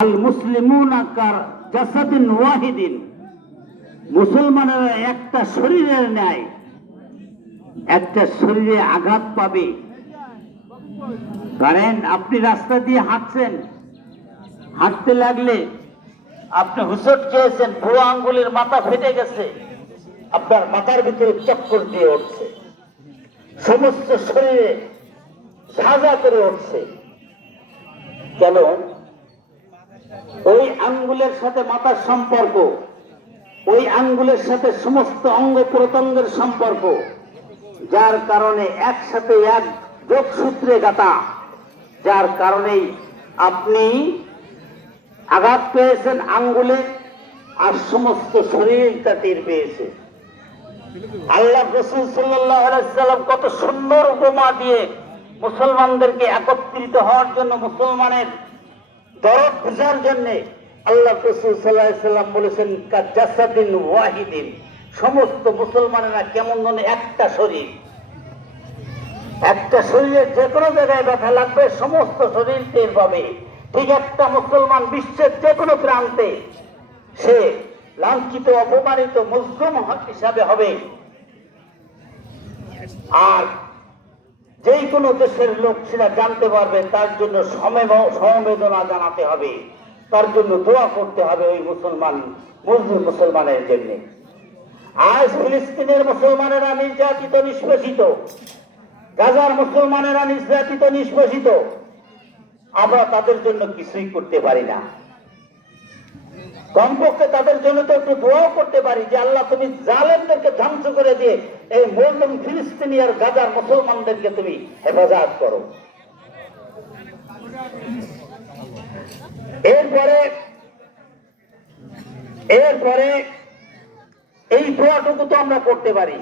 আল মুসলিমুনা কার জাসাদিন ওয়াহিদিন, মুসলমানেরা একটা শরীরের ন্যায়, একটা শরীরে আঘাত পাবে। কারণ আপনি রাস্তা দিয়ে হাঁটছেন, হাঁটতে লাগলে আপনি হুঁচট খেয়েছেন, বুড়ো আঙ্গুলের মাথা ফেটে গেছে, আপনার মাথার ভিতরে চক্কর দিয়ে উঠছে, সমস্ত শরীরে ঝাঁঝা করে উঠছে। কেন? ওই আঙ্গুলের সাথে মাথার সম্পর্ক, ওই আঙ্গুলের সাথে সমস্ত অঙ্গ প্রত্যঙ্গের সম্পর্ক, যার কারণে একসাথে এক যোগসূত্রে গাঁথা, যার কারণেই আপনি আঘাত পেয়েছেন আঙ্গুলে, আর সমস্ত শরীরটা টের পেয়েছে। আল্লাহ রাসূল সাল্লাল্লাহু আলাইহি সাল্লাম কত সুন্দর উপমা দিয়ে মুসলমানদেরকে একত্রিত হওয়ার জন্য, মুসলমানের দরদ বুঝার জন্য আল্লাহ রাসূল সাল্লাল্লাহু আলাইহি সাল্লাম বলেছেন কাজাসাদিন ওয়াহিদিন, সমস্ত মুসলমানেরা কেমন ধরনের একটা শরীর, একটা শরীরের যে কোনো জায়গায় ব্যথা লাগবে সমস্ত শরীর টের পাবে। ঠিক একটা মুসলমান বিশ্বের যে কোনো প্রান্তে সে লাঞ্ছিত, অপমানিত, মজলুম হিসাবে হবে। আর যে কোনো দেশের লোক সেটা জানতে পারবে, তার জন্য সমবেদনা জানাতে হবে, তার জন্য দোয়া করতে হবে ওই মুসলমান, মুসলিম মুসলমানের জন্য। আজ ফিলিস্তিনের মুসলমানেরা নির্যাতিত, নিষ্পেষিত, গাজার মুসলমানেরা নির্যাতিত, নিষ্পেষিত, আমরা তাদের জন্য কিছুই করতে পারি না। কমপক্ষে তাদের জন্য তো একটু দোয়াও করতে পারি যে আল্লাহ তুমি জালেমদেরকে ধ্বংস করে দিয়ে এই মজলুম ফিলিস্তিনি আর গাজার মুসলমানদেরকে তুমি হেফাজত করো। এরপরে এই দোয়াটুকু তো আমরা করতে পারি,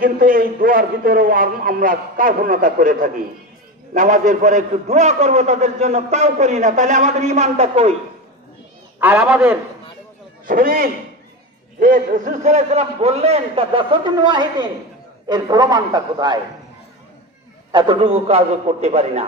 কিন্তু এই দোয়ার ভিতরেও আমরা কার্পণ্যতা করে থাকি। নামাজের পরে একটু দোয়া করবো তাদের জন্য, তাও করি না। তাহলে আমাদের ইমানটা কই? আর আমাদের শরীর যে রাসূল সাল্লাল্লাহু আলাইহি ওয়াসাল্লাম বললেন কাজাসাদিন ওয়াহিদিন, এর প্রমাণটা কোথায়? এতটুকু কাজও করতে পারি না।